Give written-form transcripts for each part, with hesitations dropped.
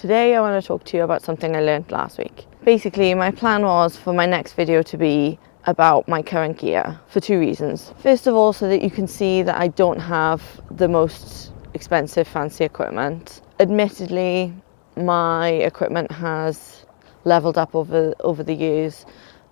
Today I want to talk to you about something I learned last week. Basically, my plan was for my next video to be about my current gear for two reasons. First of all, so that you can see that I don't have the most expensive fancy equipment. Admittedly, my equipment has leveled up over the years,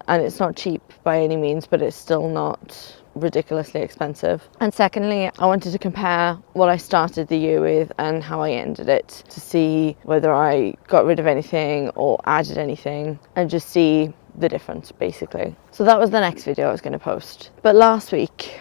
and it's not cheap by any means, but it's still not ridiculously expensive. And secondly, I wanted to compare what I started the year with and how I ended it, to see whether I got rid of anything or added anything, and just see the difference basically. So that was the next video I was going to post. But last week,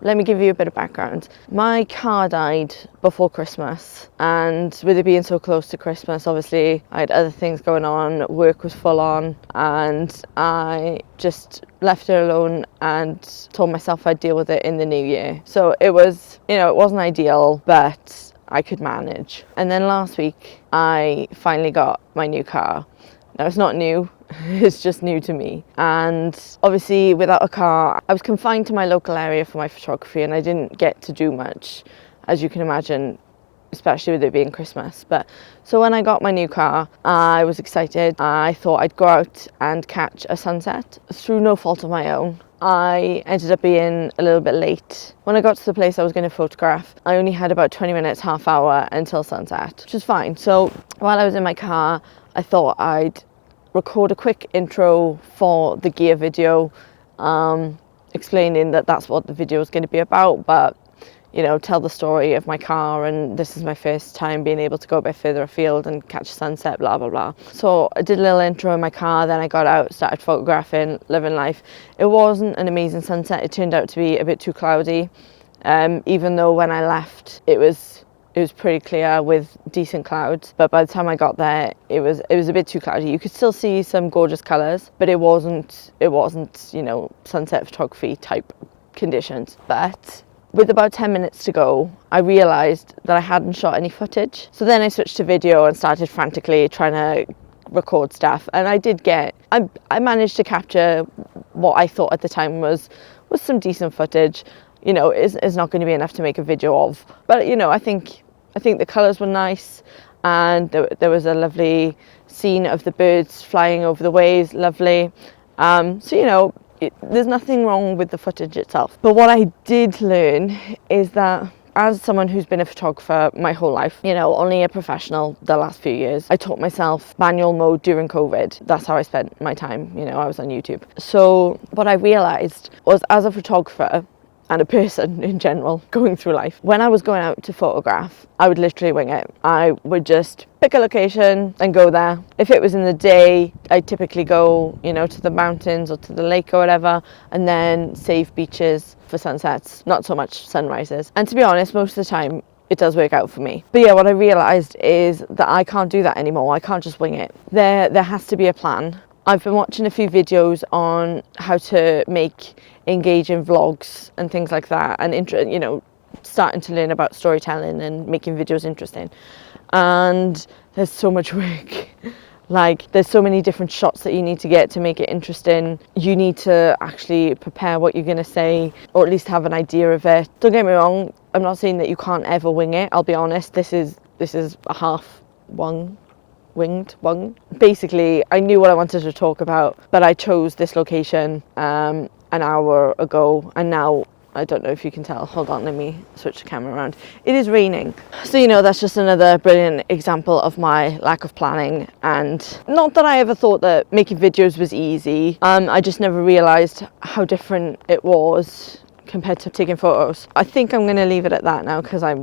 let me give you a bit of background. My car died before Christmas, and with it being so close to Christmas, obviously I had other things going on, work was full on, and I just left it alone and told myself I'd deal with it in the new year. So it was, it wasn't ideal, but I could manage. And then last week I finally got my new car. Now it's not new, it's just new to me. And obviously without a car, I was confined to my local area for my photography, and I didn't get to do much, as you can imagine, especially with it being Christmas. But so when I got my new car, I was excited. I thought I'd go out and catch a sunset. Through no fault of my own, I ended up being a little bit late. When I got to the place I was going to photograph, I only had about 20 minutes, half hour until sunset, which is fine. So while I was in my car, I thought I'd record a quick intro for the gear video, explaining that that's what the video is going to be about, but tell the story of my car, and this is my first time being able to go a bit further afield and catch a sunset, blah blah blah. So I did a little intro in my car, then I got out, started photographing, living life. It wasn't an amazing sunset. It turned out to be a bit too cloudy, even though when I left it was pretty clear with decent clouds, but by the time I got there it was a bit too cloudy. You could still see some gorgeous colours, but it wasn't sunset photography type conditions. But with about 10 minutes to go, I realised that I hadn't shot any footage. So then I switched to video and started frantically trying to record stuff, and I managed to capture what I thought at the time was some decent footage. Is not going to be enough to make a video of, but I think the colours were nice, and there was a lovely scene of the birds flying over the waves, lovely. There's nothing wrong with the footage itself. But what I did learn is that, as someone who's been a photographer my whole life, only a professional the last few years, I taught myself manual mode during COVID. That's how I spent my time. I was on YouTube. So what I realised was, as a photographer and a person in general going through life, when I was going out to photograph, I would literally wing it. I would just pick a location and go there. If it was in the day, I'd typically go, to the mountains or to the lake or whatever, and then save beaches for sunsets, not so much sunrises. And to be honest, most of the time it does work out for me. But yeah, what I realised is that I can't do that anymore. I can't just wing it. There has to be a plan. I've been watching a few videos on how to make engaging vlogs and things like that, and starting to learn about storytelling and making videos interesting. And there's so much work. There's so many different shots that you need to get to make it interesting. You need to actually prepare what you're going to say, or at least have an idea of it. Don't get me wrong, I'm not saying that you can't ever wing it. I'll be honest, this is a half winged one. Basically, I knew what I wanted to talk about, but I chose this location an hour ago, and now I don't know if you can tell. Hold on, let me switch the camera around. It is raining. So that's just another brilliant example of my lack of planning. And not that I ever thought that making videos was easy. I just never realised how different it was compared to taking photos. I think I'm going to leave it at that now, because I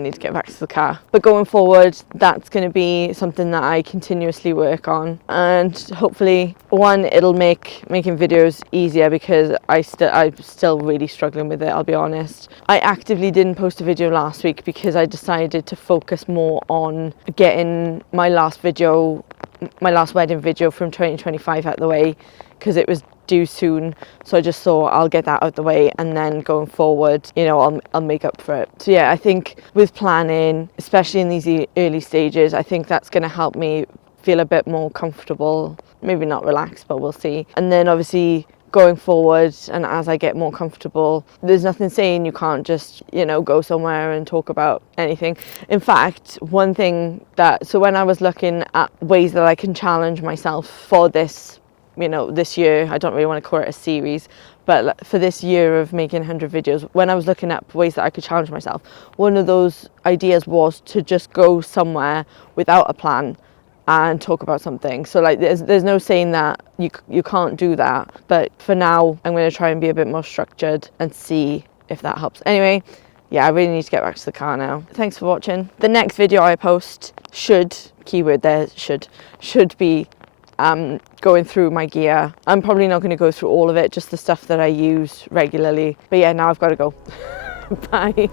need to get back to the car. But going forward, that's going to be something that I continuously work on, and hopefully, one, it'll make making videos easier, because I'm still really struggling with it, I'll be honest. I actively didn't post a video last week because I decided to focus more on getting my last wedding video from 2025 out the way, because it was due soon. So I just thought I'll get that out the way, and then going forward, I'll make up for it. So yeah, I think with planning, especially in these early stages, I think that's going to help me feel a bit more comfortable. Maybe not relaxed, but we'll see. And then obviously going forward and as I get more comfortable, there's nothing saying you can't just, you know, go somewhere and talk about anything. In fact, one thing that, so when I was looking at ways that I can challenge myself for this, you know, this year, I don't really want to call it a series, but for this year of making 100 videos, when I was looking at ways that I could challenge myself, one of those ideas was to just go somewhere without a plan and talk about something. So like there's no saying that you can't do that, but for now I'm going to try and be a bit more structured and see if that helps. Anyway, yeah, I really need to get back to the car now. Thanks for watching. The next video I post should, keyword there, should be going through my gear. I'm probably not going to go through all of it, just the stuff that I use regularly. But yeah, now I've got to go. Bye.